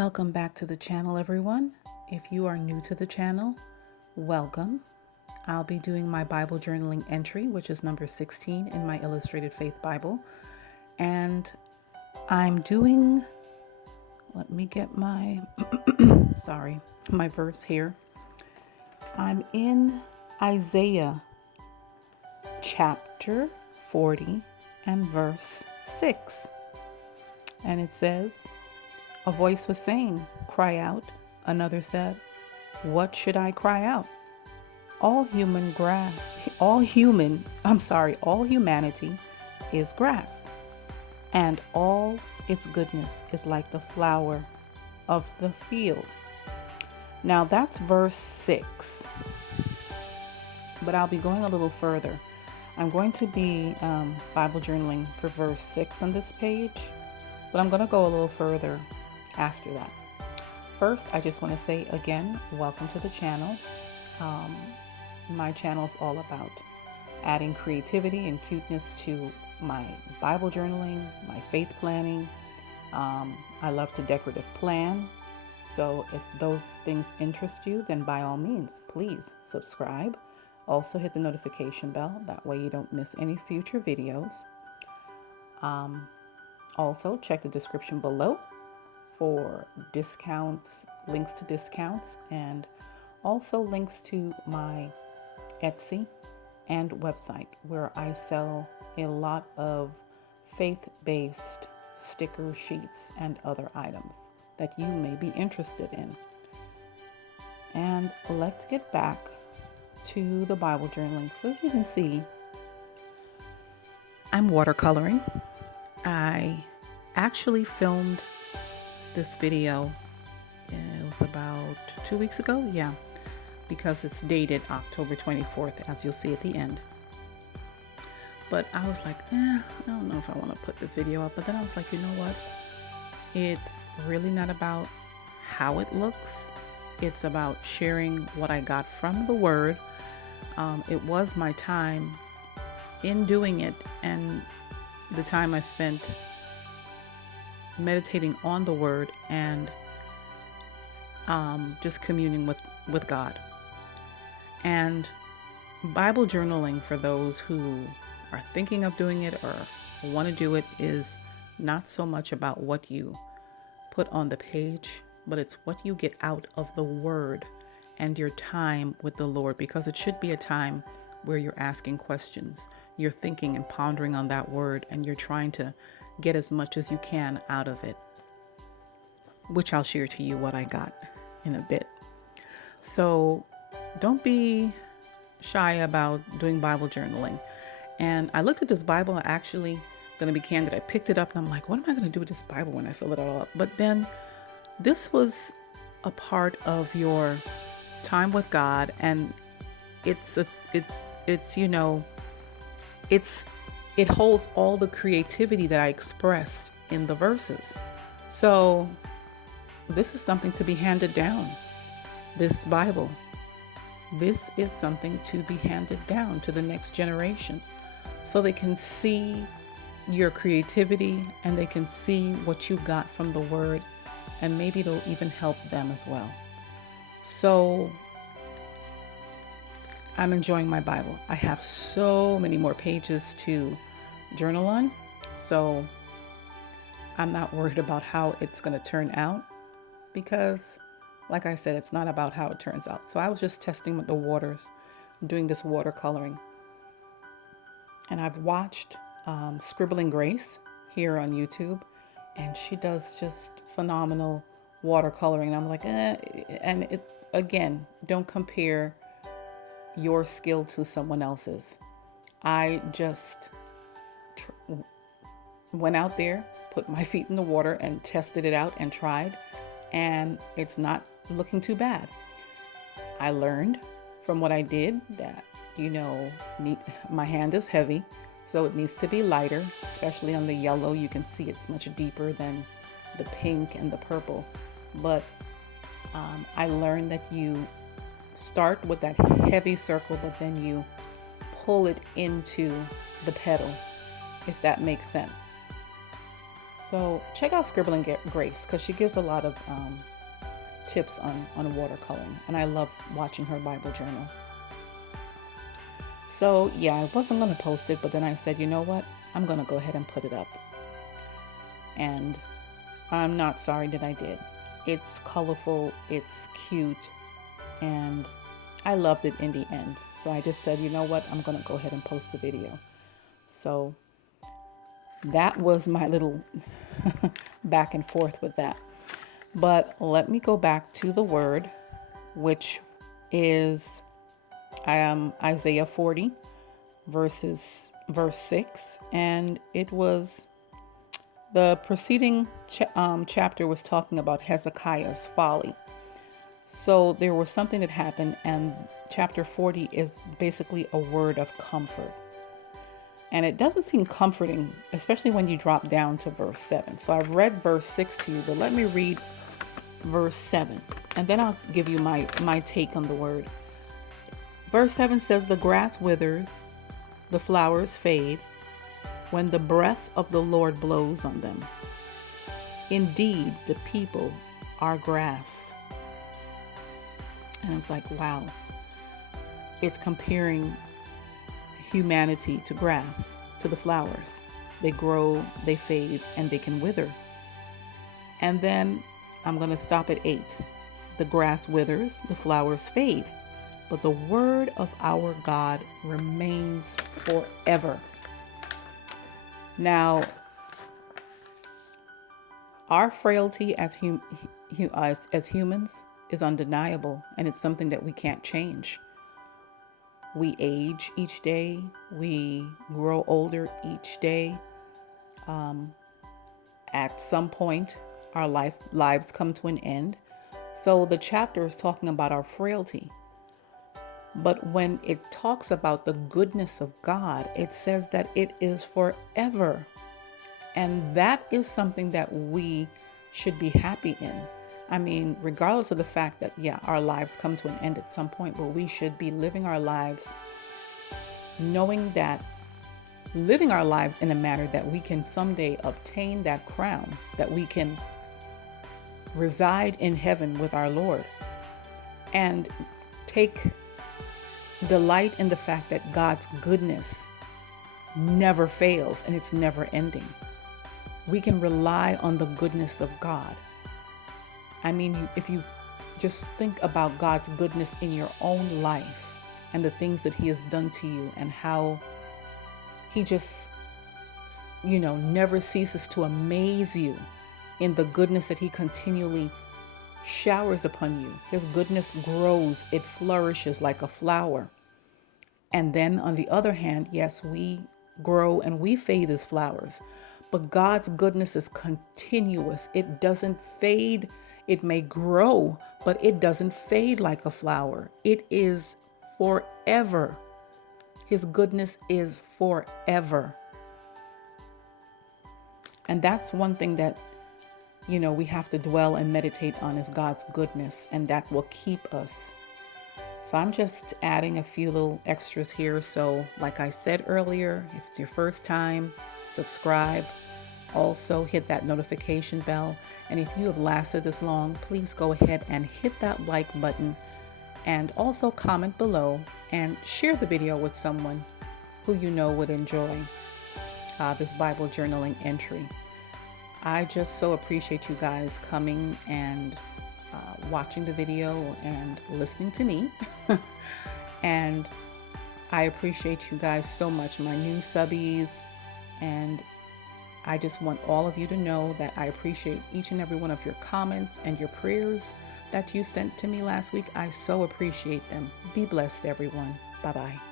Welcome back to the channel, everyone. If you are new to the channel, welcome. I'll be doing my Bible journaling entry, which is number 16 in my Illustrated Faith Bible. And I'm doing, let me get my, my verse here. I'm in Isaiah chapter 40 and verse 6. And it says, a voice was saying, cry out. Another said, what should I cry out? All humanity is grass, and all its goodness is like the flower of the field. Now that's verse 6, but I'll be going a little further. I'm going to be Bible journaling for verse 6 on this page, but I'm going to go a little further after that. First, I just want to say again, welcome to the channel. My channel is all about adding creativity and cuteness to my Bible journaling, my faith planning. I love to decorative plan. So if those things interest you, then by all means, please subscribe. Also hit the notification bell. That way you don't miss any future videos. Also check the description below for discounts, links to discounts, and also links to my Etsy and website where I sell a lot of faith-based sticker sheets and other items that you may be interested in. And let's get back to the Bible journaling. So as you can see, I'm watercoloring. I actually filmed this video, it was about 2 weeks ago, because it's dated October 24th, as you'll see at the end. But I was like, I don't know if I want to put this video up. But then I was like, you know what? It's really not about how it looks. It's about sharing what I got from the Word. It was my time in doing it, and the time I spent meditating on the Word and just communing with God. And Bible journaling, for those who are thinking of doing it or want to do it, is not so much about what you put on the page, but it's what you get out of the Word and your time with the Lord, because it should be a time where you're asking questions, you're thinking and pondering on that Word, and you're trying to get as much as you can out of it, which I'll share to you what I got in a bit. So don't be shy about doing Bible journaling. And I looked at this Bible. I actually, going to be candid, I picked it up and I'm like, what am I going to do with this Bible when I fill it all up? But then this was a part of your time with God, and it holds all the creativity that I expressed in the verses. So this is something to be handed down. This Bible, this is something to be handed down to the next generation, so they can see your creativity and they can see what you got from the Word, and maybe it'll even help them as well. So I'm enjoying my Bible. I have so many more pages to journal on, so I'm not worried about how it's going to turn out, because like I said, it's not about how it turns out. So I was just testing with the waters, doing this watercoloring. And I've watched Scribbling Grace here on YouTube, and she does just phenomenal watercoloring. And I'm like, and it, again, don't compare your skill to someone else's. I just went out there, put my feet in the water and tested it out and tried, and it's not looking too bad. I learned from what I did that, my hand is heavy, so it needs to be lighter, especially on the yellow. You can see it's much deeper than the pink and the purple. But I learned that you start with that heavy circle, but then you pull it into the petal, if that makes sense. So check out Scribbling Grace because she gives a lot of tips on watercoloring, and I love watching her Bible journal. So yeah, I wasn't going to post it, but then I said, you know what? I'm going to go ahead and put it up. And I'm not sorry that I did. It's colorful, it's cute, and I loved it in the end. So I just said, you know what? I'm going to go ahead and post the video. So that was my little back and forth with that. But let me go back to the word, which is Isaiah 40, verse 6. And it was the preceding chapter was talking about Hezekiah's folly. So there was something that happened, and chapter 40 is basically a word of comfort. And it doesn't seem comforting, especially when you drop down to verse 7. So I've read verse 6 to you, but let me read verse 7, and then I'll give you my take on the word. Verse 7 says, the grass withers, the flowers fade, when the breath of the Lord blows on them. Indeed, the people are grass. And I was like, wow. It's comparing humanity to grass, to the flowers. They grow, they fade, and they can wither. And then I'm going to stop at 8. The grass withers, the flowers fade, but the word of our God remains forever. Now, our frailty as humans is undeniable, and it's something that we can't change. We age each day. We grow older each day. At some point, our lives come to an end. So the chapter is talking about our frailty. But when it talks about the goodness of God, it says that it is forever. And that is something that we should be happy in. I mean, regardless of the fact that, yeah, our lives come to an end at some point, but we should be living our lives knowing that, living our lives in a manner that we can someday obtain that crown, that we can reside in heaven with our Lord, and take delight in the fact that God's goodness never fails and it's never ending. We can rely on the goodness of God. I mean, if you just think about God's goodness in your own life and the things that He has done to you, and how He just, never ceases to amaze you in the goodness that He continually showers upon you. His goodness grows, it flourishes like a flower. And then on the other hand, yes, we grow and we fade as flowers, but God's goodness is continuous. It doesn't fade. It may grow, but it doesn't fade like a flower. It is forever. His goodness is forever. And that's one thing that, we have to dwell and meditate on, is God's goodness, and that will keep us. So I'm just adding a few little extras here. So like I said earlier, if it's your first time, subscribe. Also hit that notification bell. And if you have lasted this long, please go ahead and hit that like button, and also comment below and share the video with someone who you know would enjoy this Bible journaling entry. I just so appreciate you guys coming and watching the video and listening to me. And I appreciate you guys so much, my new subbies. And I just want all of you to know that I appreciate each and every one of your comments and your prayers that you sent to me last week. I so appreciate them. Be blessed, everyone. Bye-bye.